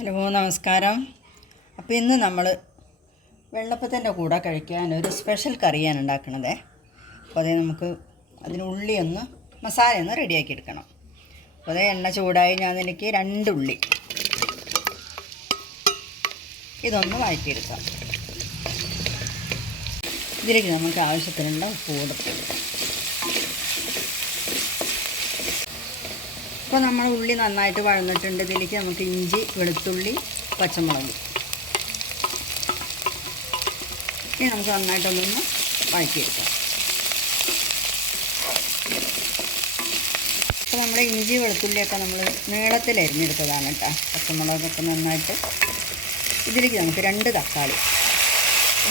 Hello നമസ്കാരം. അപ്പോൾ ഇന്ന് നമ്മൾ വെള്ളപ്പത്തിന്റെ കൂടെ കഴിക്കാൻ ഒരു സ്പെഷ്യൽ കറിയാണ് ഉണ്ടാക്കണത്. അപ്പോൾ അതേ നമുക്ക് അതിന് ഉള്ളി ഒന്ന് മസാല ഒന്ന് റെഡിയാക്കി എടുക്കണം. അപ്പോൾ അതേ എണ്ണ ചൂടായി ഞാൻ എനിക്ക് രണ്ട് ഉള്ളി. ഇതൊന്ന് വഴറ്റിയെടുക്കാം. ഇതിലേക്ക് നമുക്ക് ആവശ്യത്തിനുള്ള ഉപ്പ് കൊടുക്കും. അപ്പോൾ നമ്മൾ ഉള്ളി നന്നായിട്ട് വഴന്നിട്ടുണ്ട്. ഇതിലേക്ക് നമുക്ക് ഇഞ്ചി വെളുത്തുള്ളി പച്ചമുളക്. ഇനി നമുക്ക് നന്നായിട്ടൊന്നൊന്ന് വഴറ്റിയെടുക്കാം. അപ്പോൾ നമ്മുടെ ഇഞ്ചി വെളുത്തുള്ളിയൊക്കെ നമ്മൾ നീളത്തിൽ അരിഞ്ഞെടുത്തതാണ് കേട്ടോ. പച്ചമുളകൊക്കെ നന്നായിട്ട് ഇതിലേക്ക് നമുക്ക് രണ്ട് തക്കാളി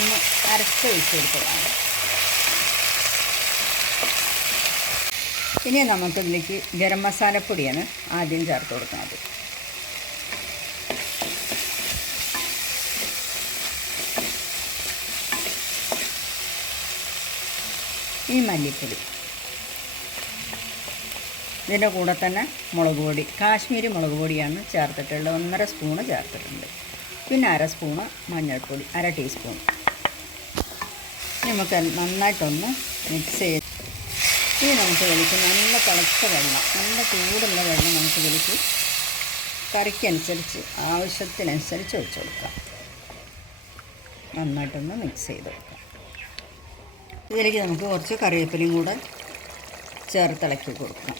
ഒന്ന് അരച്ച് ഒഴിച്ച് ഇനി നമുക്കിതിലേക്ക് ഗരം മസാലപ്പൊടിയാണ് ആദ്യം ചേർത്ത് കൊടുക്കുന്നത്. ഈ മല്ലിപ്പൊടി ഇതിന്റെ കൂടെ തന്നെ മുളക് പൊടി കാശ്മീരി മുളക് പൊടിയാണ് ചേർത്തിട്ടുള്ളത്. ഒന്നര സ്പൂണ് ചേർത്തിട്ടുണ്ട്. പിന്നെ അര സ്പൂണ് മഞ്ഞൾപ്പൊടി അര ടീസ്പൂൺ. നമുക്ക് നന്നായിട്ടൊന്ന് മിക്സ് ചെയ്ത് ഇനി നമുക്ക് വിളിച്ച് നല്ല തിളച്ച വെള്ളം നല്ല ചൂടുള്ള വെള്ളം നമുക്ക് വിളിച്ച് കറിക്കനുസരിച്ച് ആവശ്യത്തിനനുസരിച്ച് ഒഴിച്ച് കൊടുക്കാം. നന്നായിട്ടൊന്ന് മിക്സ് ചെയ്ത് കൊടുക്കാം. ഇതിലേക്ക് നമുക്ക് കുറച്ച് കറിവേപ്പിലയും കൂടെ ചേർത്തിളക്കി കൊടുക്കാം.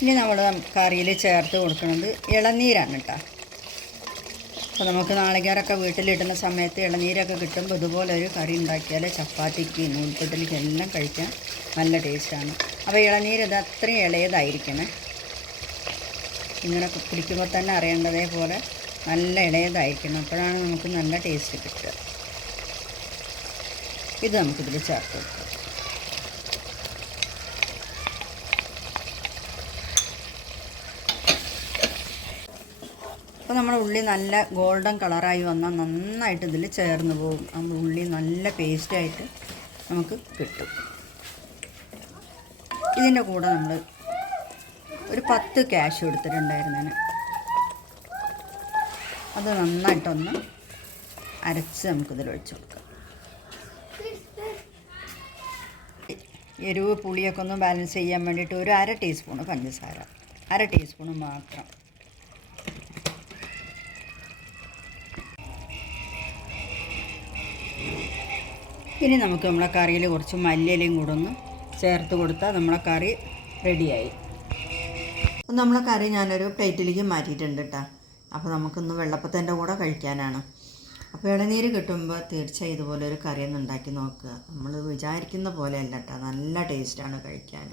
ഇനി നമ്മൾ കറിയിൽ ചേർത്ത് കൊടുക്കുന്നത് ഇളനീരാണ് കേട്ടോ. അപ്പോൾ നമുക്ക് നാളികേരൊക്കെ വീട്ടിലിടുന്ന സമയത്ത് ഇളനീരൊക്കെ കിട്ടുമ്പോൾ ഇതുപോലെ ഒരു കറി ഉണ്ടാക്കിയാൽ ചപ്പാത്തിക്ക് നൂൽപ്പുട്ടിലേക്ക് എല്ലാം കഴിക്കാൻ നല്ല ടേസ്റ്റാണ്. അപ്പോൾ ഇളനീര് ഇത് അത്രയും ഇളയതായിരിക്കണേ. ഇങ്ങനെ കുടിക്കുമ്പോൾ തന്നെ അറിയേണ്ടതേ പോലെ നല്ല ഇളയതായിരിക്കണം. അപ്പോഴാണ് നമുക്ക് നല്ല ടേസ്റ്റ് കിട്ടുക. ഇത് നമുക്കിതിൽ ചേർത്ത് കൊടുക്കാം അപ്പോൾ നമ്മുടെ ഉള്ളി നല്ല ഗോൾഡൻ കളറായി വന്നാൽ നന്നായിട്ട് ഇതിൽ ചേർന്ന് പോകും. നമ്മുടെ ഉള്ളി നല്ല പേസ്റ്റായിട്ട് നമുക്ക് കിട്ടും. ഇതിന്റെ കൂടെ നമ്മൾ ഒരു പത്ത് ക്യാഷ് എടുത്തിട്ടുണ്ടായിരുന്നതിന് അത് നന്നായിട്ടൊന്ന് അരച്ച് നമുക്കിതിൽ ഒഴിച്ച് കൊടുക്കാം. എരിവ് പുളിയൊക്കെ ഒന്ന് ബാലൻസ് ചെയ്യാൻ വേണ്ടിയിട്ട് ഒരു അര ടീസ്പൂണ് പഞ്ചസാര. അര ടീസ്പൂണ് മാത്രം. ഇനി നമുക്ക് നമ്മളെ കറിയിൽ കുറച്ച് മല്ലിയിലയും കൂടെ ഒന്ന് ചേർത്ത് കൊടുത്താൽ നമ്മളെ കറി റെഡിയായി. നമ്മളെ കറി ഞാനൊരു പ്ലേറ്റിലേക്ക് മാറ്റിയിട്ടുണ്ട് കേട്ടോ. അപ്പോൾ നമുക്കിന്ന് വെള്ളപ്പത്തിന്റെ കൂടെ കഴിക്കാനാണ്. അപ്പോൾ ഇളനീര് കിട്ടുമ്പോൾ തീർച്ചയായും ഇതുപോലെ ഒരു കറി ഒന്ന് ഉണ്ടാക്കി നോക്കുക. നമ്മൾ വിചാരിക്കുന്ന പോലെയല്ല കേട്ടോ. നല്ല ടേസ്റ്റാണ് കഴിക്കാൻ.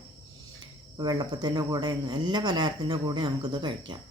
വെള്ളപ്പത്തിന്റെ കൂടെ എല്ലാ പലഹാരത്തിന്റെ കൂടെ നമുക്കിത് കഴിക്കാം.